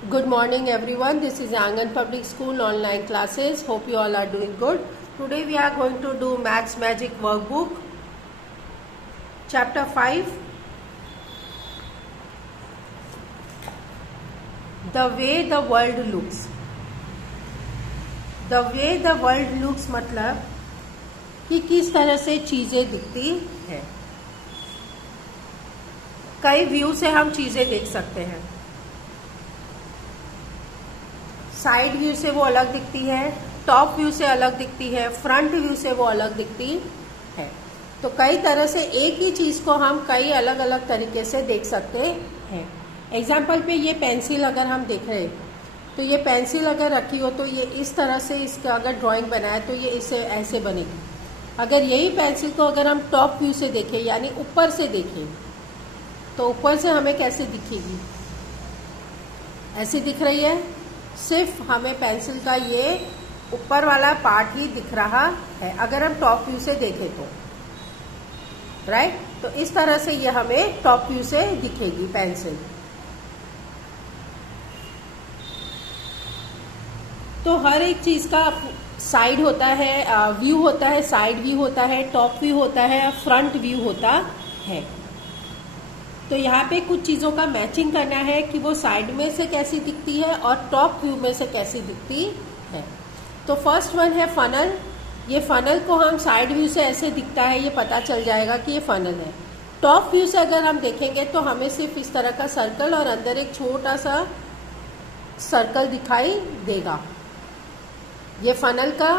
Good morning everyone. This is Angan Public School online classes. Hope you all are doing good. Today we are going to do Maths Magic Workbook. Chapter 5. The way the world looks. The way the world looks मतलब कि किस तरह से चीजें दिखती है। कई view से हम चीजें देख सकते हैं। साइड व्यू से वो अलग दिखती है, टॉप व्यू से अलग दिखती है, फ्रंट व्यू से वो अलग दिखती है। तो कई तरह से एक ही चीज को हम कई अलग अलग तरीके से देख सकते हैं। एग्जाम्पल पे ये पेंसिल अगर हम देख रहे तो ये पेंसिल अगर रखी हो तो ये इस तरह से इसका अगर ड्राइंग बनाए तो ये इसे ऐसे बनेगी। अगर यही पेंसिल को अगर हम टॉप व्यू से देखें यानी ऊपर से देखें तो ऊपर से हमें कैसे दिखेगी, ऐसी दिख रही है। सिर्फ हमें पेंसिल का ये ऊपर वाला पार्ट ही दिख रहा है अगर हम टॉप व्यू से देखें तो, राइट। तो इस तरह से ये हमें टॉप व्यू से दिखेगी पेंसिल। तो हर एक चीज का साइड होता है, व्यू होता है, साइड व्यू होता है, टॉप व्यू होता है, फ्रंट व्यू होता है। तो यहाँ पे कुछ चीजों का मैचिंग करना है कि वो साइड में से कैसी दिखती है और टॉप व्यू में से कैसी दिखती है। तो फर्स्ट वन है फनल। ये फनल को हम साइड व्यू से ऐसे दिखता है, ये पता चल जाएगा कि ये फनल है। टॉप व्यू से अगर हम देखेंगे तो हमें सिर्फ इस तरह का सर्कल और अंदर एक छोटा सा सर्कल दिखाई देगा। ये फनल का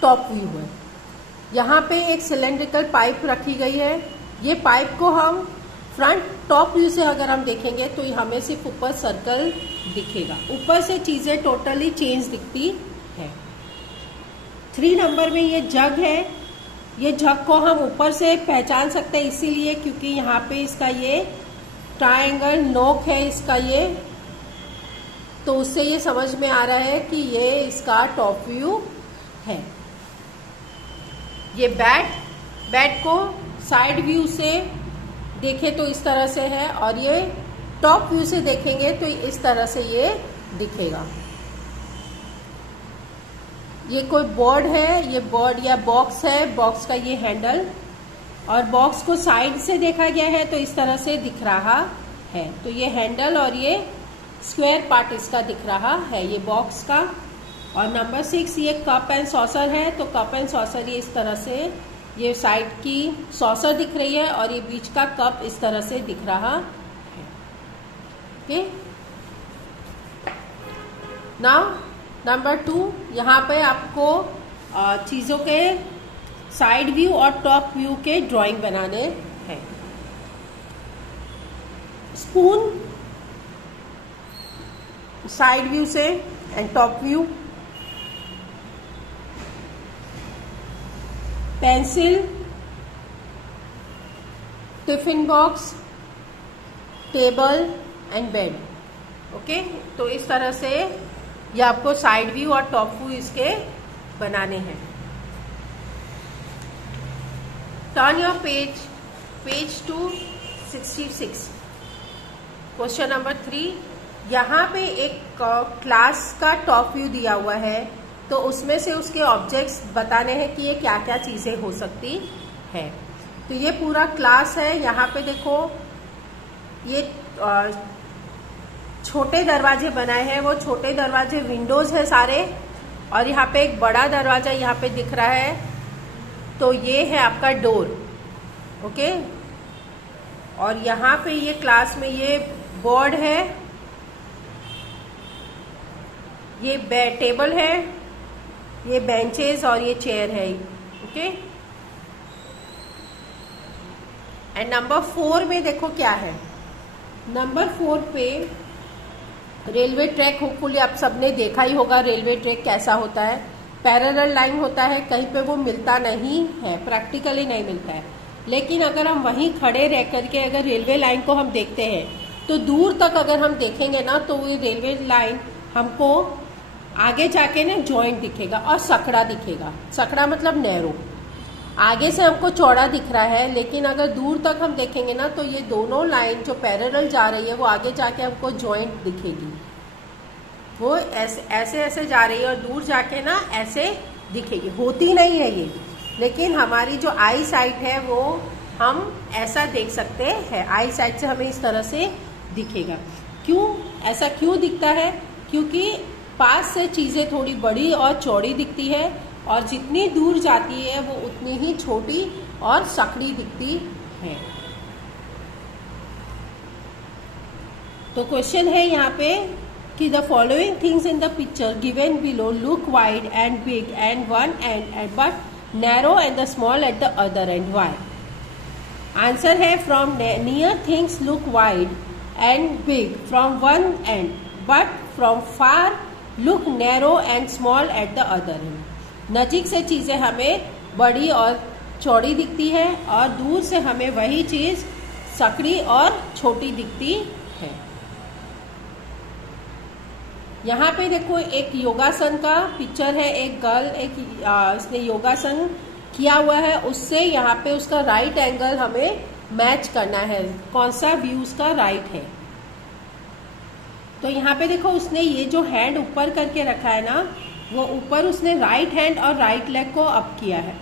टॉप व्यू है। यहाँ पे एक सिलेंड्रिकल पाइप रखी गई है। ये पाइप को हम फ्रंट टॉप व्यू से अगर हम देखेंगे तो हमें सिर्फ ऊपर सर्कल दिखेगा, ऊपर से चीजें टोटली चेंज दिखती है। 3 नंबर में ये जग है। ये जग को हम ऊपर से पहचान सकते हैं इसीलिए क्योंकि यहाँ पे इसका ये ट्रायंगल नोक है इसका ये, तो उससे ये समझ में आ रहा है कि ये इसका टॉप व्यू है। ये बैट को साइड व्यू से देखें तो इस तरह से है और ये टॉप व्यू से देखेंगे तो इस तरह से ये दिखेगा। ये कोई बोर्ड है, ये बोर्ड या बॉक्स है, बॉक्स का ये हैंडल, और बॉक्स को साइड से देखा गया है तो इस तरह से दिख रहा है। तो ये हैंडल और ये स्क्वायर पार्ट इसका दिख रहा है ये बॉक्स का। और नंबर 6 ये कप एंड सॉसर है। तो कप एंड सॉसर ये इस तरह से, ये साइड की सॉसर दिख रही है और ये बीच का कप इस तरह से दिख रहा है। ओके, नाउ नंबर 2, यहाँ पे आपको चीजों के साइड व्यू और टॉप व्यू के ड्राइंग बनाने हैं। स्पून साइड व्यू से and top view, pencil, tiffin box, table and bed. Okay, तो इस तरह से ये आपको साइड व्यू और टॉप व्यू इसके बनाने हैं। Turn your page to 66। Question number 3, यहाँ पे एक क्लास का टॉप व्यू दिया हुआ है तो उसमें से उसके ऑब्जेक्ट्स बताने हैं कि ये क्या क्या चीजें हो सकती है। तो ये पूरा क्लास है। यहाँ पे देखो ये छोटे दरवाजे बनाए हैं, वो छोटे दरवाजे विंडोज है सारे, और यहाँ पे एक बड़ा दरवाजा यहाँ पे दिख रहा है तो ये है आपका डोर। ओके, और यहाँ पे ये क्लास में ये बोर्ड है, ये टेबल है, ये बेंचेस और ये चेयर है। ओके, एंड नंबर 4 में देखो क्या है। नंबर 4 पे रेलवे ट्रैक, होपफुली आप सबने देखा ही होगा रेलवे ट्रैक कैसा होता है। पैरेलल लाइन होता है, कहीं पे वो मिलता नहीं है, प्रैक्टिकली नहीं मिलता है। लेकिन अगर हम वहीं खड़े रह करके अगर रेलवे लाइन को हम देखते हैं तो दूर तक अगर हम देखेंगे ना तो वो रेलवे लाइन हमको आगे जाके ना जॉइंट दिखेगा और सकड़ा दिखेगा। सकड़ा मतलब नैरो। आगे से हमको चौड़ा दिख रहा है, लेकिन अगर दूर तक हम देखेंगे ना तो ये दोनों लाइन जो पैरेलल जा रही है वो आगे जाके हमको जॉइंट दिखेगी। वो ऐसे ऐसे ऐसे जा रही है और दूर जाके ना ऐसे दिखेगी, होती नहीं है ये, लेकिन हमारी जो आई साइट है वो हम ऐसा देख सकते हैं। आई साइट से हमें इस तरह से दिखेगा। क्यों ऐसा क्यों दिखता है? क्योंकि पास से चीजें थोड़ी बड़ी और चौड़ी दिखती है और जितनी दूर जाती है वो उतनी ही छोटी और सकड़ी दिखती है। तो क्वेश्चन है यहाँ पे कि the following things in the picture given below look wide and big and one end but narrow and the small at the other end, why? Answer है from near things look wide and big from one end but from far look narrow and small at the other end. नजीक से चीजें हमें बड़ी और चौड़ी दिखती है और दूर से हमें वही चीज सकड़ी और छोटी दिखती है। यहाँ पे देखो एक योगासन का पिक्चर है, एक गर्ल इसने योगासन किया हुआ है, उससे यहाँ पे उसका राइट एंगल हमें मैच करना है, कौन सा व्यू उसका राइट है। तो यहाँ पे देखो उसने ये जो हैंड ऊपर करके रखा है ना, वो ऊपर उसने राइट हैंड और राइट लेग को अप किया है।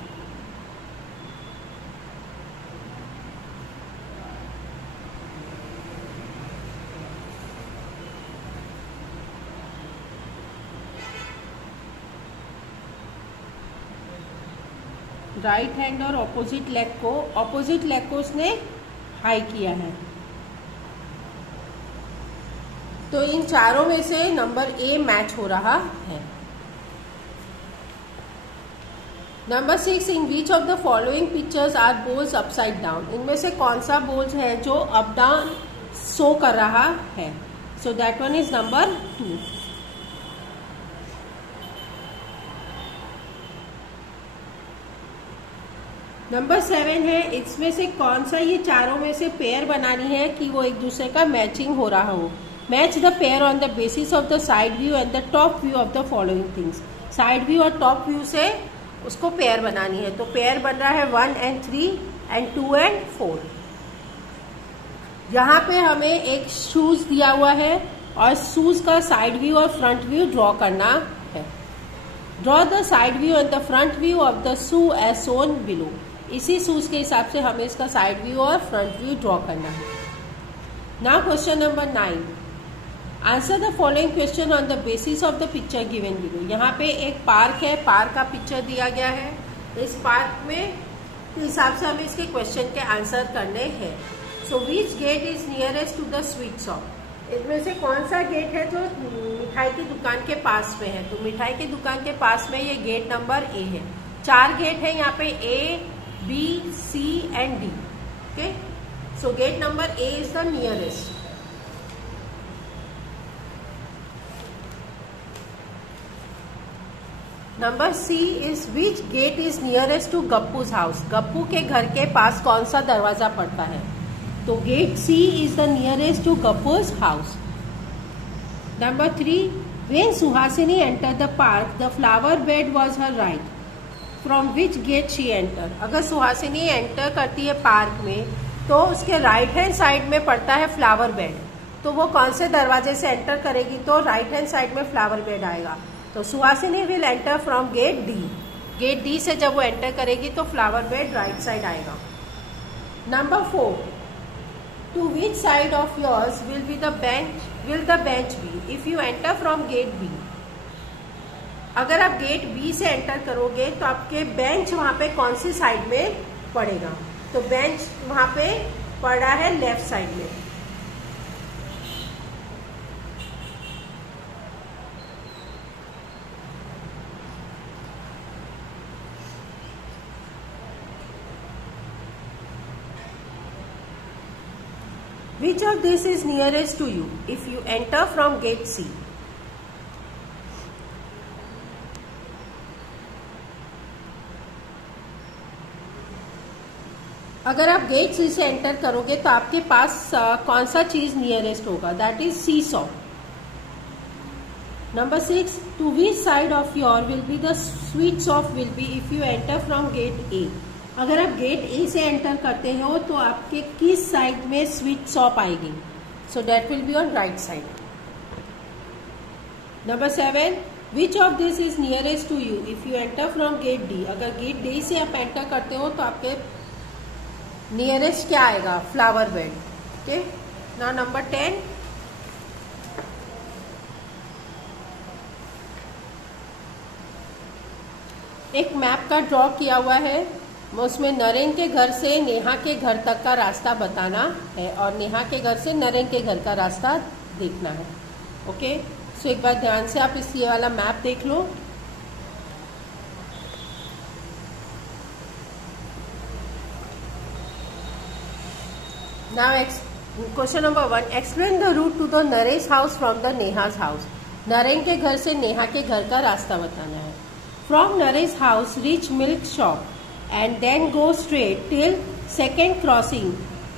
राइट हैंड और ऑपोजिट लेग को उसने हाई किया है। तो इन चारों में से नंबर ए मैच हो रहा है। Number 6, in which of the following pictures are bowls upside down? इनमें से कौन सा बोल्स है जो अप डाउन शो कर रहा है? So that one is number 2। Number 7 है, इसमें से कौन सा ये चारों में से पेयर बनानी है कि वो एक दूसरे का मैचिंग हो रहा हो? Match the pair on the basis of the side view and the top view of the following things. Side view और टॉप व्यू से उसको पेयर बनानी है। तो पेयर बन रहा है 1 and 3 and 2 and 4। यहाँ पे हमें एक शूज दिया हुआ है और शूज का साइड व्यू और फ्रंट व्यू ड्रॉ करना है। Draw the side view and the front view of the shoe as shown below. इसी शूज के हिसाब से हमें इसका साइड व्यू और फ्रंट व्यू ड्रॉ करना है। Now question number 9, answer the following question on the basis of the picture given below. यहाँ पे एक पार्क है, पार्क का पिक्चर दिया गया है। इस पार्क में हिसाब से हमें इसके क्वेश्चन के आंसर करने हैं। So which gate is nearest to the sweet shop? इसमें से कौन सा गेट है जो मिठाई की दुकान के पास में है? तो मिठाई की दुकान के पास में ये गेट नंबर ए है। 4 गेट है यहाँ पे, A, B, C and D। Okay, so gate number A is the nearest. Number C is which gate is nearest to Gappu's house? गप्पू के घर के पास कौन सा दरवाजा पड़ता है? तो gate C is the nearest to Gappu's house. Number 3, when Suhasini enter the park the flower bed was her right, from which gate she enter? अगर सुहासिनी एंटर करती है पार्क में तो उसके राइट हैंड साइड में पड़ता है फ्लावर बेड। तो वो कौन से दरवाजे से एंटर करेगी? तो राइट हैंड साइड में फ्लावर बेड आएगा। तो Suhasini will enter from gate D. Gate D से जब वो एंटर करेगी तो फ्लावर बेड राइट साइड आएगा। Number 4, to which side of yours will the bench be if you enter from gate B? अगर आप गेट बी से एंटर करोगे तो आपके बेंच वहां पे कौन सी साइड में पड़ेगा? तो बेंच वहां पे पड़ा है लेफ्ट साइड में। Which of this is nearest to you if you enter from gate C? अगर आप गेट सी से एंटर करोगे तो आपके पास कौन सा चीज नियरेस्ट होगा? That is seesaw. Number 6, to which side of your will be the sweet shop will be if you enter from gate A? अगर आप गेट ए से एंटर करते हो तो आपके किस साइड में स्वीट शॉप आएगी? So that will be on right side. Number 7, which of this is nearest to you if you enter from gate D. अगर गेट डी से आप एंटर करते हो तो आपके नियरेस्ट क्या आएगा, flower bed. Okay, now number 10, एक मैप का ड्रॉ किया हुआ है, उसमें नरेन के घर से नेहा के घर तक का रास्ता बताना है और नेहा के घर से नरेन के घर का रास्ता देखना है। ओके, सो एक बार ध्यान से आप इस ये वाला मैप देख लो। Now question number 1, explain the route to the Naresh house from the Neha's house. Naren के घर से नेहा के घर का रास्ता बताना है। From Naresh house, reach milk shop and then go straight till second crossing.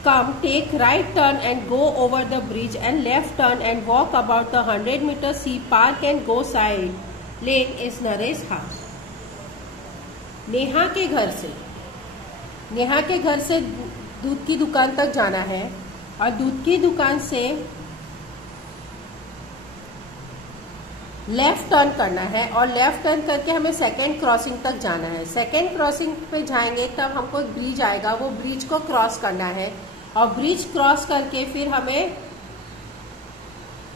Come, take right turn and go over the bridge and left turn and walk about the 100 meters. See park and go side lane is Naresh house. Neha के घर से दूध की दुकान तक जाना है और दूध की दुकान से लेफ्ट टर्न करना है और लेफ्ट टर्न करके हमें सेकेंड क्रॉसिंग तक जाना है। सेकेंड क्रॉसिंग पे जाएंगे तब हमको ब्रिज आएगा, वो ब्रिज को क्रॉस करना है और ब्रिज क्रॉस करके फिर हमें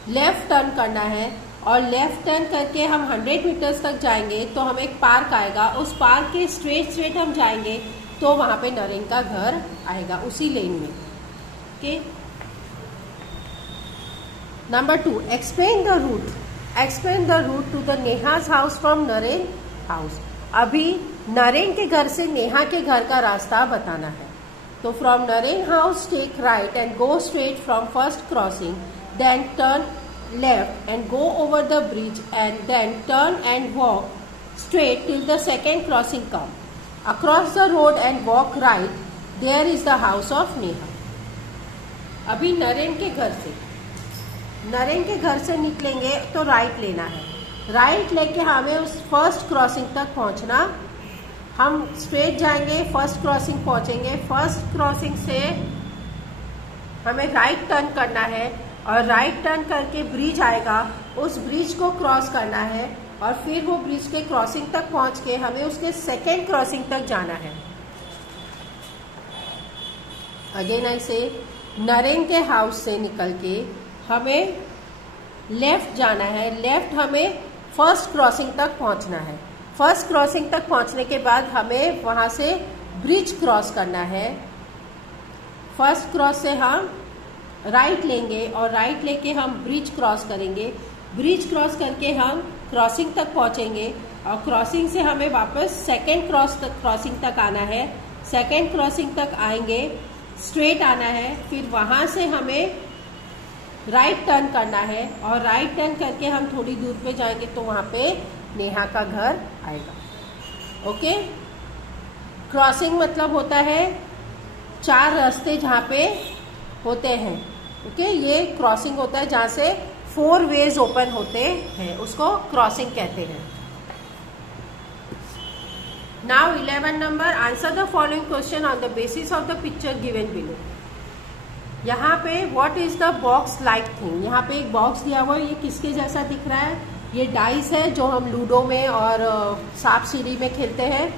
लेफ्ट टर्न करना है और लेफ्ट टर्न करके हम 100 मीटर्स तक जाएंगे तो हमें एक पार्क आएगा। उस पार्क के स्ट्रेट हम जाएंगे तो वहां पे नरेन का घर आएगा उसी लेन में। Okay, number 2, explain the route. Explain the route to the Neha's house from Naren house. अभी नरेन के घर से नेहा के घर का रास्ता बताना है। तो from Naren house take right and go straight from first crossing, then turn left and go over the bridge and then turn and walk straight till the second crossing come across the road and walk right, there is the house of Neha. अभी नरेन के घर से निकलेंगे तो right लेना है। Right लेके हमें उस फर्स्ट क्रॉसिंग तक पहुंचना। हम स्ट्रेट जाएंगे, फर्स्ट क्रॉसिंग पहुंचेंगे। फर्स्ट क्रॉसिंग से हमें राइट टर्न करना है और राइट टर्न करके ब्रिज आएगा, उस ब्रिज को क्रॉस करना है और फिर वो ब्रिज के क्रॉसिंग तक पहुंच के हमें उसके सेकेंड क्रॉसिंग तक जाना है। अगेन ऐसे नरेन के हाउस से निकल के हमें लेफ्ट जाना है। लेफ्ट हमें फर्स्ट क्रॉसिंग तक पहुंचना है। फर्स्ट क्रॉसिंग तक पहुंचने के बाद हमें वहां से ब्रिज क्रॉस करना है। फर्स्ट क्रॉस से हम राइट लेंगे और राइट लेके हम ब्रिज क्रॉस करेंगे। ब्रिज क्रॉस करके हम क्रॉसिंग तक पहुंचेंगे और क्रॉसिंग से हमें वापस सेकेंड क्रॉसिंग तक आना है। सेकेंड क्रॉसिंग तक आएंगे, स्ट्रेट आना है, फिर वहां से हमें राइट टर्न करना है और राइट टर्न करके हम थोड़ी दूर पे जाएंगे तो वहां पे नेहा का घर आएगा। ओके, क्रॉसिंग मतलब होता है 4 रास्ते जहां पे होते हैं। ओके, ये क्रॉसिंग होता है जहां से 4 वेज ओपन होते हैं, उसको क्रॉसिंग कहते हैं। Now 11 number, answer the following question on the basis of the picture given below. यहाँ पे what is the box like thing. यहाँ पे एक बॉक्स दिया हुआ है, ये किसके जैसा दिख रहा है? ये डाइस है जो हम लूडो में और सांप सीढ़ी में खेलते हैं।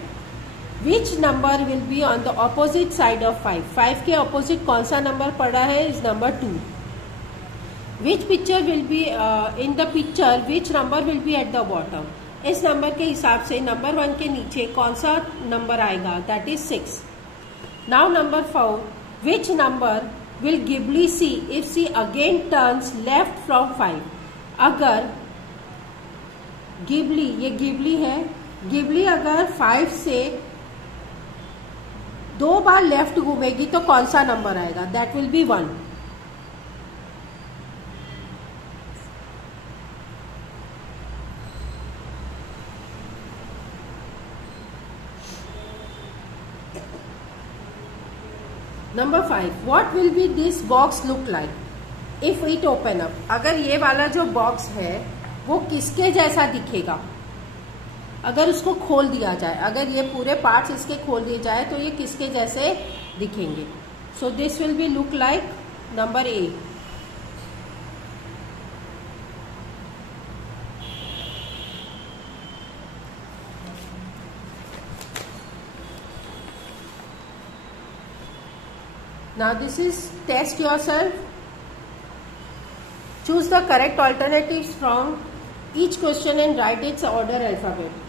Which number will be on the opposite side of 5। 5 के ऑपोजिट कौन सा नंबर पड़ा है? Is number 2। Which picture will be in the picture which number will be at the bottom. इस नंबर के हिसाब से नंबर 1 के नीचे कौन सा नंबर आएगा? That is 6। Now number 4, which number will Ghibli see if she again turns left from 5। अगर गिबली, ये गिबली है, गिबली अगर 5 से 2 बार लेफ्ट घूमेगी तो कौन सा नंबर आएगा? That will B 1। Number 5, what will be this box look like if it open up. अगर ये वाला जो बॉक्स है वो किसके जैसा दिखेगा अगर उसको खोल दिया जाए? अगर ये पूरे पार्ट्स इसके खोल दिए जाए तो ये किसके जैसे दिखेंगे? So this will be look like number 8। Now this is test yourself. Choose the correct alternatives from each question and write its order alphabet.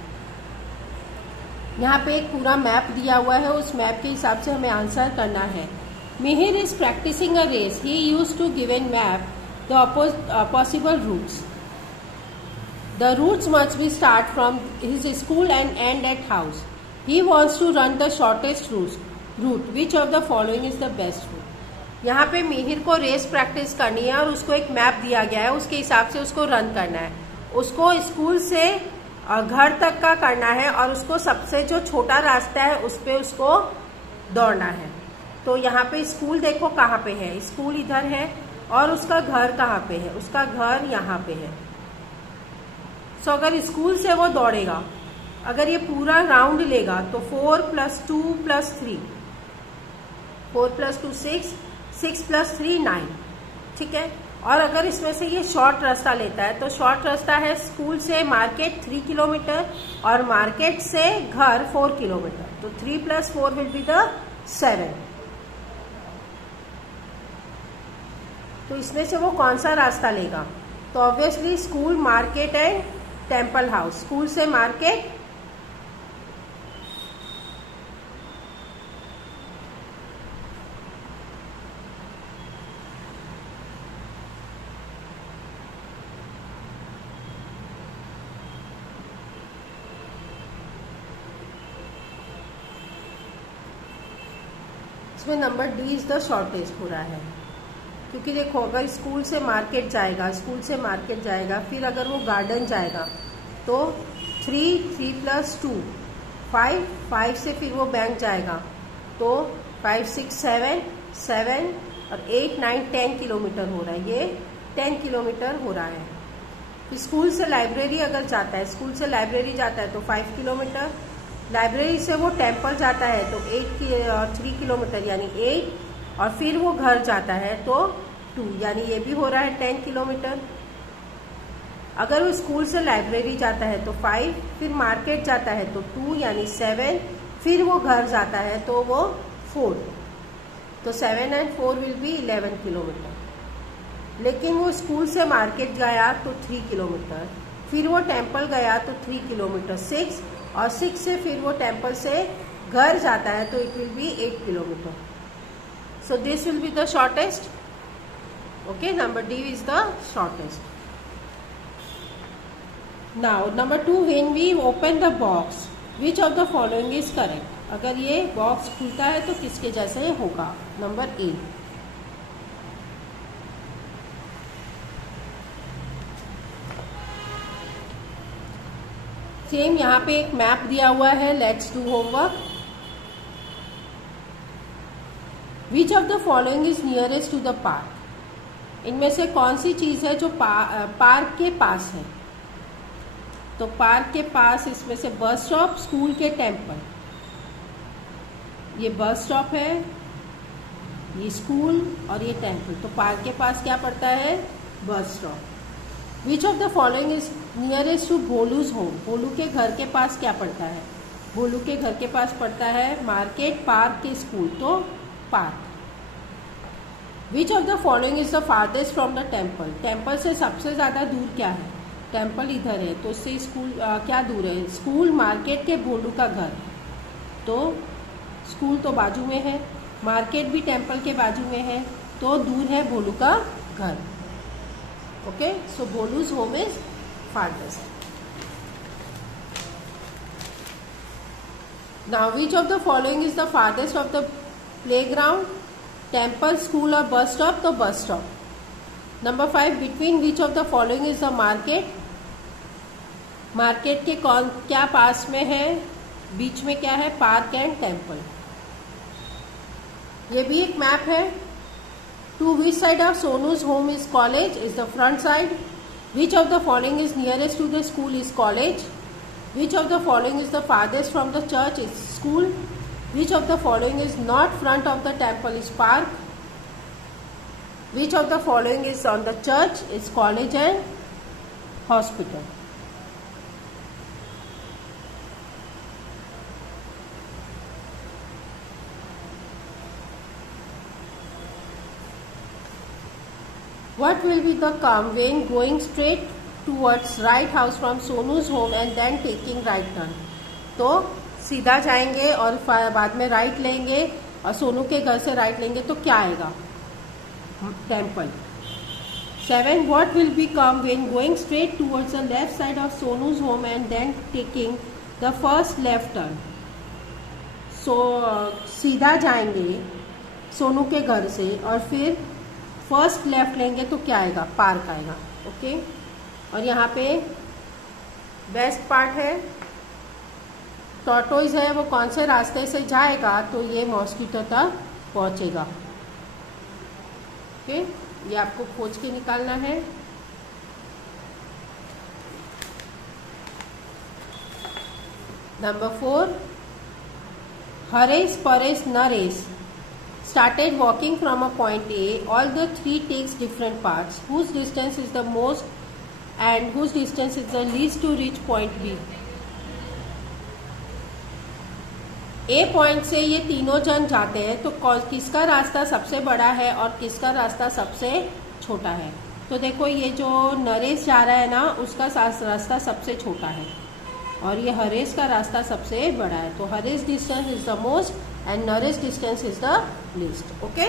यहाँ पे एक पूरा मैप दिया हुआ है, उस मैप के हिसाब से हमें आंसर करना है. Mihir is practicing a race. He used to given map the possible routes. The routes must be start from his school and end at house. He wants to run the shortest route. Which of the following is the best route? यहाँ पे मिहिर को race practice करनी है और उसको एक map दिया गया है, उसके हिसाब से उसको रन करना है. उसको स्कूल से घर तक का करना है और उसको सबसे जो छोटा रास्ता है उस पे उसको दौड़ना है. तो यहाँ पे स्कूल देखो कहाँ पे है, स्कूल इधर है और उसका घर कहाँ पे है, उसका घर यहाँ पे है. सो अगर स्कूल से वो दौड़ेगा, अगर ये पूरा राउंड लेगा तो 4 + 2 + 3, 4 + 2 6, 6 + 3 9. ठीक है. और अगर इसमें से ये शॉर्ट रास्ता लेता है तो शॉर्ट रास्ता है स्कूल से मार्केट 3 किलोमीटर और मार्केट से घर 4 किलोमीटर. तो 3 + 4 विल बी द 7. तो इसमें से वो कौन सा रास्ता लेगा? तो obviously school, market and temple house. School से मार्केट, इसमें number D is the shortest हो रहा है. क्योंकि देखो अगर स्कूल से मार्केट जाएगा, स्कूल से मार्केट जाएगा, फिर अगर वो गार्डन जाएगा तो 3 + 2 5, 5 से फिर वो बैंक जाएगा तो 5 6 7 7 और 8 9 10 किलोमीटर हो रहा है. ये 10 किलोमीटर हो रहा है. फिर स्कूल से लाइब्रेरी अगर जाता है, स्कूल से लाइब्रेरी जाता है तो 5 किलोमीटर. लाइब्रेरी से वो टेम्पल जाता है तो 3 किलोमीटर यानी 8, और फिर वो घर जाता है तो 2 यानी ये भी हो रहा है 10 किलोमीटर. अगर वो स्कूल से लाइब्रेरी जाता है तो 5, फिर मार्केट जाता है तो 2 यानी 7, फिर वो घर जाता है तो वो 4. तो 7 and 4 विल बी 11 किलोमीटर. लेकिन वो स्कूल से मार्केट गया तो 3 किलोमीटर, फिर वो टेम्पल गया तो 3 किलोमीटर 6, और 6 से फिर वो टेम्पल से घर जाता है तो it will be 8 kilometre. So this will be the shortest. Okay, number D is the shortest. Now number 2, when we open the box, which of the following is correct? अगर ये बॉक्स खुलता है तो किसके जैसे होगा? Number A. सेम यहाँ पे एक मैप दिया हुआ है. Let's do homework. Which of the following is nearest to the park? इनमें से कौन सी चीज है जो पार्क के पास है? तो पार्क के पास इसमें से बस स्टॉप, स्कूल के टेम्पल. ये बस स्टॉप है, ये स्कूल और ये टेम्पल. तो पार्क के पास क्या पड़ता है? Bus stop. Which of the following is nearest to Bholu's home? Bholu के घर के पास क्या पड़ता है? भोलू के घर के पास पड़ता है मार्केट, पार्क के स्कूल. तो park. Which of the following is the farthest from the temple? Temple से सबसे ज्यादा दूर क्या है? टेम्पल इधर है तो इससे स्कूल क्या दूर है? स्कूल, मार्केट के भोलू का घर. तो स्कूल तो बाजू में है, मार्केट भी टेम्पल के बाजू में है, तो दूर है भोलू का घर. Okay, so Bholu's home is farthest. Now which of the following is the farthest of the playground, temple, school और बस स्टॉप? तो bus stop. Number 5, between which of the following is the market? Market के कौन क्या पास में है? बीच में क्या है? Park and temple. ये भी एक मैप है. To which side of Sonu's home is college? Is the front side. Which of the following is nearest to the school? Is college. Which of the following is the farthest from the church? Is school. Which of the following is not front of the temple? Is park. Which of the following is on the church? Is college and hospital. What will be the calm when going straight towards right house from Sonu's home and then taking right turn? तो सीधा जाएंगे और बाद में right लेंगे और सोनू के घर से राइट लेंगे तो क्या आएगा? Temple. 7. What will become when going straight towards the left side of Sonu's home and then taking the first left turn? So सीधा जाएंगे सोनू के घर से और फिर फर्स्ट लेफ्ट लेंगे तो क्या आएगा? पार्क आएगा. ओके. और यहाँ पे बेस्ट पार्ट है, टॉर्टोइज है, वो कौन से रास्ते से जाएगा तो ये मॉस्किटो तक पहुंचेगा. ओके. ये आपको खोज के निकालना है. Number 4. Haresh, Paresh, Naresh started walking from a point A. All the three takes different paths. Whose distance is the most and whose distance is the least to reach point B? A point से ये तीनों जन जाते हैं तो किसका रास्ता सबसे बड़ा है और किसका रास्ता सबसे छोटा है? तो देखो ये जो नरेश जा रहा है ना उसका रास्ता सबसे छोटा है और ये हरेश का रास्ता सबसे बड़ा है. तो Haresh distance is the most and Naresh distance is the least. Okay.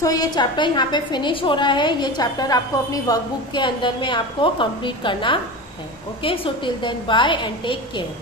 So ये चैप्टर यहाँ पे फिनिश हो रहा है. ये चैप्टर आपको अपनी वर्कबुक के अंदर में आपको कंप्लीट करना है. Okay. So till then bye and take care.